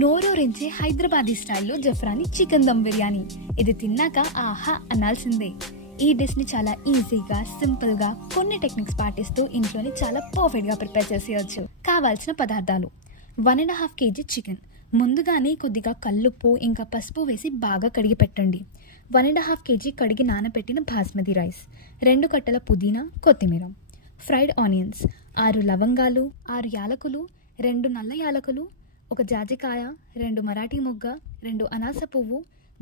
నోరూరించే హైదరాబాదీ స్టైల్లో జఫ్రానీ చికెన్ దమ్ బిర్యానీ. ఇది తిన్నాక ఆహా అనాల్సిందే. ఈ డిష్ని చాలా ఈజీగా, సింపుల్గా కొన్ని టెక్నిక్స్ పాటిస్తూ ఇంట్లోని చాలా పర్ఫెక్ట్గా ప్రిపేర్ చేసేయచ్చు. కావాల్సిన పదార్థాలు: 1.5 kg చికెన్. ముందుగానే కొద్దిగా కల్లుప్పు ఇంకా పసుపు వేసి బాగా కడిగి పెట్టండి. 1.5 kg కడిగి నానబెట్టిన బాస్మతి రైస్, 2 కట్టల పుదీనా, కొత్తిమీర, ఫ్రైడ్ ఆనియన్స్, 6 లవంగాలు, 6 యాలకులు, 2 నల్ల యాలకులు, 1 జాజికాయ, 2 మరాఠీ మొగ్గ, 2 అనాస పువ్వు,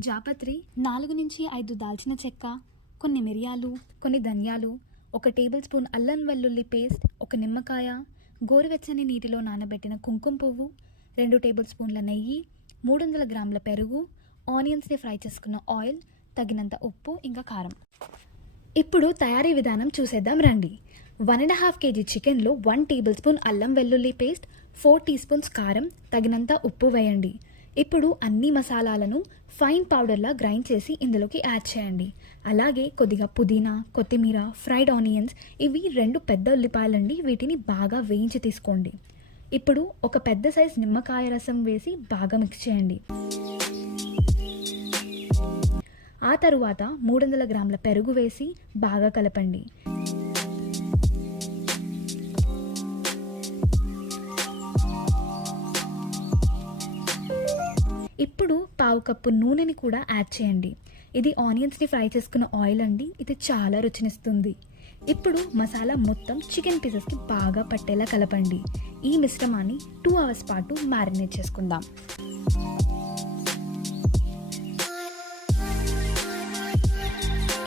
జాపత్రి, 4 నుంచి 5 దాల్చిన చెక్క, కొన్ని మిరియాలు, కొన్ని ధనియాలు, 1 టేబుల్ స్పూన్ అల్లం వెల్లుల్లి పేస్ట్, 1 నిమ్మకాయ, గోరువెచ్చని నీటిలో నానబెట్టిన కుంకుమ పువ్వు, 2 టేబుల్ స్పూన్ల నెయ్యి, 300 గ్రాముల పెరుగు, ఆనియన్స్ని ఫ్రై చేసుకున్న ఆయిల్, తగినంత ఉప్పు ఇంకా కారం. ఇప్పుడు తయారీ విధానం చూసేద్దాం రండి. 1.5 kg చికెన్లో 1 టేబుల్ స్పూన్ అల్లం వెల్లుల్లి పేస్ట్, 4 టీ స్పూన్స్ కారం, తగినంత ఉప్పు వేయండి. ఇప్పుడు అన్ని మసాలాలను ఫైన్ పౌడర్లా గ్రైండ్ చేసి ఇందులోకి యాడ్ చేయండి. అలాగే కొద్దిగా పుదీనా, కొత్తిమీర, ఫ్రైడ్ ఆనియన్స్, ఇవి 2 పెద్ద ఉల్లిపాయలండి. వీటిని బాగా వేయించి తీసుకోండి. ఇప్పుడు 1 పెద్ద సైజ్ నిమ్మకాయ రసం వేసి బాగా మిక్స్ చేయండి. ఆ తరువాత 300 గ్రాముల పెరుగు వేసి బాగా కలపండి. ఇప్పుడు 1/2 కప్పు నూనెని కూడా యాడ్ చేయండి. ఇది ఆనియన్స్ని ఫ్రై చేసుకున్న ఆయిల్ అండి. ఇది చాలా రుచినిస్తుంది. ఇప్పుడు మసాలా మొత్తం చికెన్ పీసెస్కి బాగా పట్టేలా కలపండి. ఈ మిశ్రమాన్ని 2 hours పాటు మ్యారినేట్ చేసుకుందాం.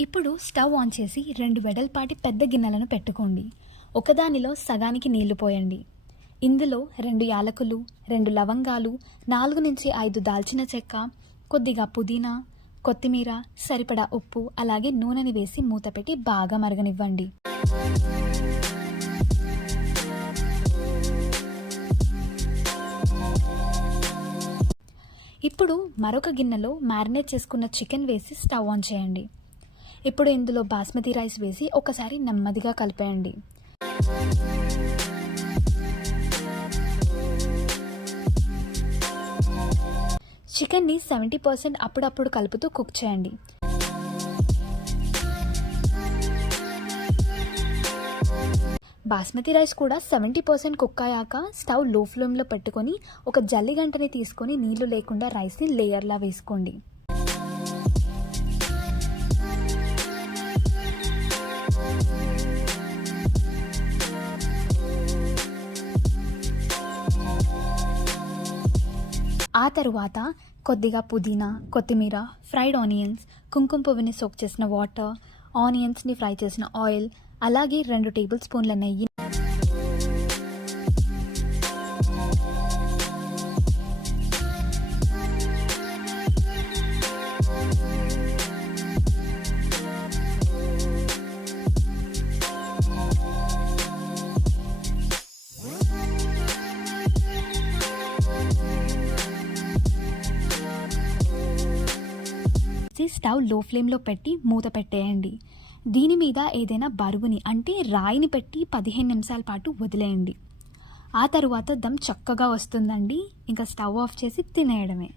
ఇప్పుడు స్టవ్ ఆన్ చేసి 2 వెడల్పాటి పెద్ద గిన్నెలను పెట్టుకోండి. ఒకదానిలో సగానికి నీళ్లు పోయండి. ఇందులో 2 యాలకులు, 2 లవంగాలు, 4 నుంచి 5 దాల్చిన చెక్క, కొద్దిగా పుదీనా, కొత్తిమీర, సరిపడా ఉప్పు, అలాగే నూనెని వేసి మూత పెట్టి బాగా మరగనివ్వండి. ఇప్పుడు మరొక గిన్నెలో మ్యారినేట్ చేసుకున్న చికెన్ వేసి స్టవ్ ఆన్ చేయండి. ఇప్పుడు ఇందులో బాస్మతి రైస్ వేసి ఒకసారి నెమ్మదిగా కలిపేయండి. చికెన్ని 70% అప్పుడప్పుడు కలుపుతూ కుక్ చేయండి. బాస్మతి రైస్ కూడా 70% కుక్ అయ్యాక స్టవ్ లో ఫ్లేమ్లో పెట్టుకొని ఒక జల్లి గంటని తీసుకొని నీళ్లు లేకుండా రైస్ని లేయర్లా వేసుకోండి. ఆ తరువాత కొద్దిగా పుదీనా, కొత్తిమీర, ఫ్రైడ్ ఆనియన్స్, కుంకుమ పువ్వుని సోక్ చేసిన వాటర్, ఆనియన్స్ని ఫ్రై చేసిన ఆయిల్, అలాగే 2 టేబుల్ స్పూన్ల నెయ్యి, స్టవ్ లో ఫ్లేమ్లో పెట్టి మూత పెట్టేయండి. దీని మీద ఏదైనా బరువుని అంటే రాయిని పెట్టి 15 నిమిషాల పాటు వదిలేయండి. ఆ తరువాత దమ్ చక్కగా వస్తుందండి. ఇంకా స్టవ్ ఆఫ్ చేసి తినేయడమే.